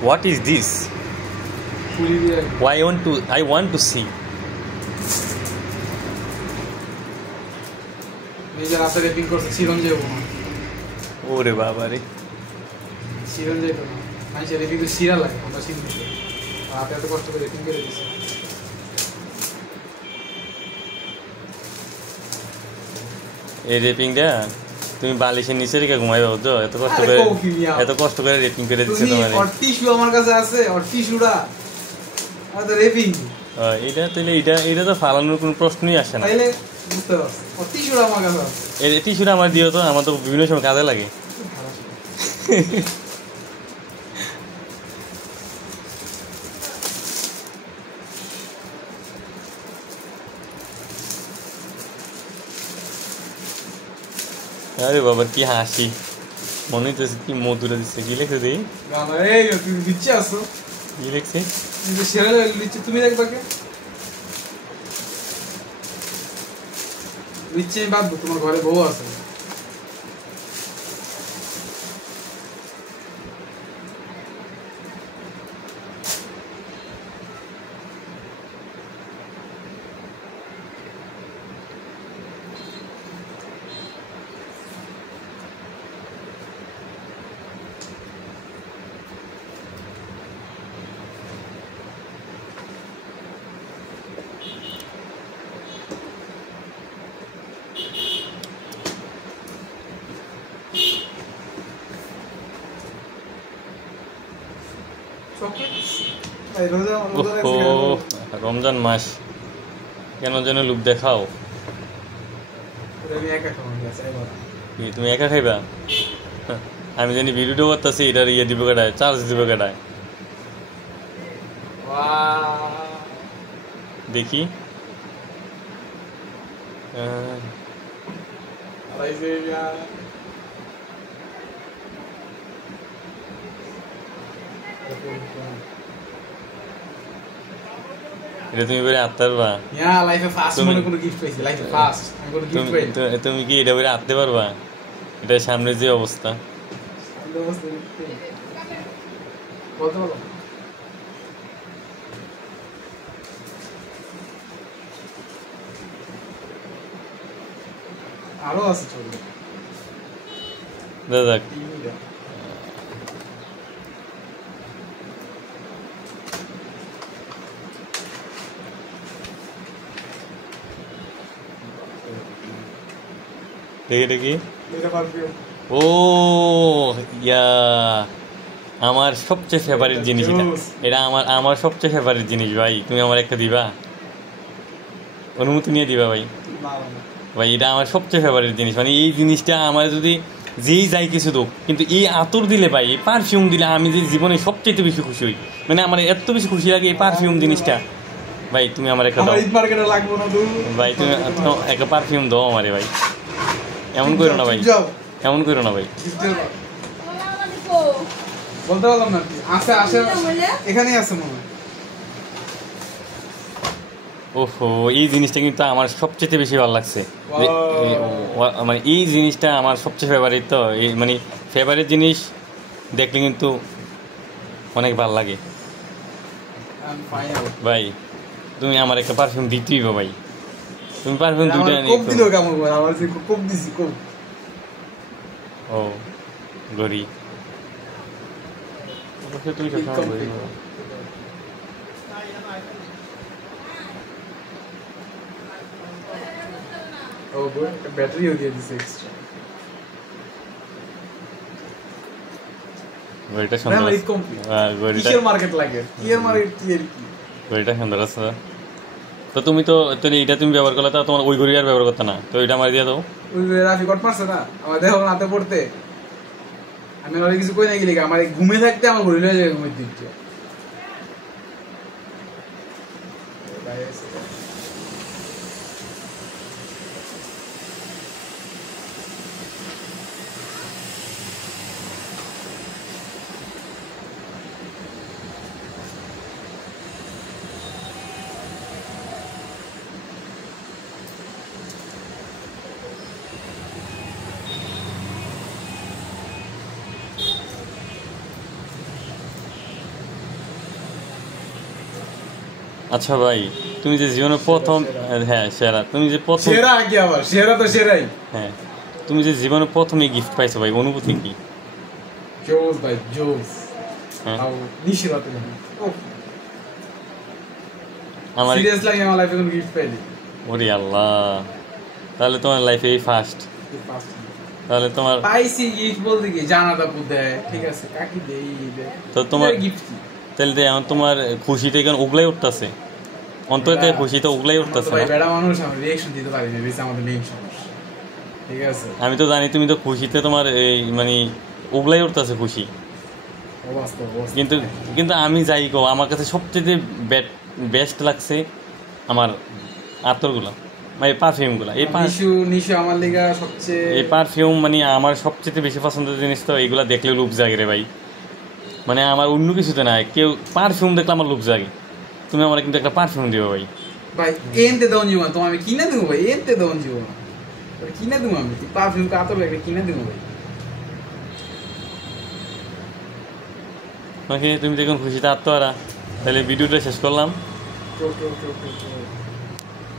What is this? Why I want to see. নিজের হাতে rating করছে চিরঞ্জীব ওরে বাবা রে চিরঞ্জীব না মানুষের রেটিং তো সিরা লাগে আমরা চিনি আপনি এত কষ্ট করে রেটিং করে দিচ্ছেন এই রেটিংটা তুমি বালিশের নিচে রেখে ঘুমাইবা বুঝছো এত কষ্ট করে রেটিং করে দিচ্ছে তোমার আর টিস্যু আমার কাছে আছে আর টিস্যুটা আর তো রেটিং এটা তাহলে এটা তো ফালানোর কোনো প্রশ্নই আসে না তাইলে বুঝতে পারছি আর টিস্যুটা আমার কাছে আছে এই টিস্যুটা আমার দিও তো আমার তো বিভিন্ন সময় কাজে লাগে আরে বাবা কি হাসি মনে হইতেছে কি মধুরা দিচ্ছে কি লেখছে দিই তুমি দিচ্ছে আসো কি লেখছে তুমি দেখবা কে নিশ্চয় বাঁধবো তোমার ঘরে বউ আছে রমজান মাস কেন যেন লুক দেখাও তুমি একা খাইবা আমি জানি ভিডিও করতেছি এটার ইয়ে দিব কেটায় চার্জ দিব কেটায় দেখি এটা তুমি বলে আঁততে পারবা তুমি কি এটা বলে আঁততে পারবা এটা সামনে যে অবস্থা আরো আছে দাদা দেখি ও ইয়া আমার সবচেয়ে ফেভারিট জিনিস এটা আমার সবচেয়ে ফেভারিট জিনিস ভাই তুমি আমার একটা দিবা অনুমতি নিয়ে দিবা ভাই ভাই এটা আমার সবচেয়ে ফেভারিট জিনিস মানে এই জিনিসটা আমার যদি যেই যাই কিছু তো কিন্তু এই আতর দিলে ভাই এই পারফিউম দিলে আমি যে জীবনে সবচেয়ে বেশি খুশি হই মানে আমার এত বেশি খুশি লাগে এই পারফিউম জিনিসটা ভাই তুমি আমার একটা দাও ভাই তুমি একটা পারফিউম দাও আমারে ভাই এমন করো না ভাই এমন করো না ভাই বলতে পারলাম না আছে আছে এখানেই আছে মনে হয় ওহো এই জিনিসটা কিন্তু আমার সবচেয়ে বেশি ভালো লাগছে মানে এই জিনিসটা আমার সবচেয়ে ফেভারিট তো এই মানে ফেভারিট জিনিস দেখলে কিন্তু অনেক ভালো লাগে ভাই তুমি আমার একটা পারফিউম দিতেই ভাই তুমি পারফিউম দুইটা ও গরি তুমি ব্যাটারিও দিয়ে দিছে এক্সট্রা গরিটা সুন্দর কিসের মার্কেট লাগে কিয়ের মার্কেট কিয়ের কি গরিটা সুন্দর আছে তো তুমি তো এটা তুমি ব্যবহার করলে তো তোমার ওই গরি আর ব্যবহার করতে না তো এটা আমার দিয়ে দাও ওই রাফি কট মারছে না আমার দেখো হাতে পড়তে আমি আর কিছু কই না গেলি আমার ঘুমে থাকতে আমার ঘুরে লয়ে যায় ঘুমের দিকটা আচ্ছা ভাই, তুমি যে জীবনে প্রথম, হ্যাঁ সেরা, তুমি যে প্রথম, সেরা কি আবার, সেরা তো সেরাই। হ্যাঁ তুমি যে জীবনে প্রথমে গিফট পাইছো ভাই, অনুভূতি কি? জোস ভাই জোস। হ্যাঁ তাও নিশি রাতে না, আমার, সিরিয়াস লাগে আমার লাইফে কোনো গিফট পাইনি। ওরে আল্লাহ, তাহলে তোমার লাইফে এই ফার্স্ট, তাহলে তোমার পাইছি গিফট বলতে কি, জানাতা পু দেয়, ঠিক আছে, কাকি দেয়, এই দেয়, তো তোমার গিফট কি? তাহলে তো এখন তোমার খুশিতে এখন উগলাই উঠতেছে, অন্তর থেকে খুশিতে উগলাই উঠতেছে ভাই না? বেড়া মানুষ, আমি রিয়েকশন দিতে পারি না, এটা আমাদের মেইন সমস্যা, ঠিক আছে। আমি তো জানি তুমি তো খুশিতে তোমার এই মানে উগলাই উঠতেছে খুশি, অবাস্তব অবাস্তব। কিন্তু কিন্তু আমি যাই গো, আমার কাছে সবচেয়ে বেস্ট লাগছে আমার আতরগুলো, মানে পারফিউমগুলো। নিশু নিশু আমার লিগা সবচেয়ে, এই পারফিউম মানে আমার সবচেয়ে বেশি পছন্দের জিনিস, তো এইগুলো দেখলে লুপ জাগে রে ভাই। মানে আমার অন্য কিছুতে না, কেউ পারফিউম দেখলে আমার লুপ জাগে। তুমি আমার কিন্তু একটা পারফিউম দিও ভাই। ভাই এনতে দেওয়ান জীবন তোমার আমি কিনে দেবো ভাই, এনতে দেওয়ান জীবন কিনে দেবো আমি, পারফিউম কাতর লাগবে কিনে দেবো ভাই। ওকে, তুমি দেখুন খুশিতে আত্মহারা। তাহলে ভিডিওটা শেষ করলাম। ওকে ওকে ওকে ওকে।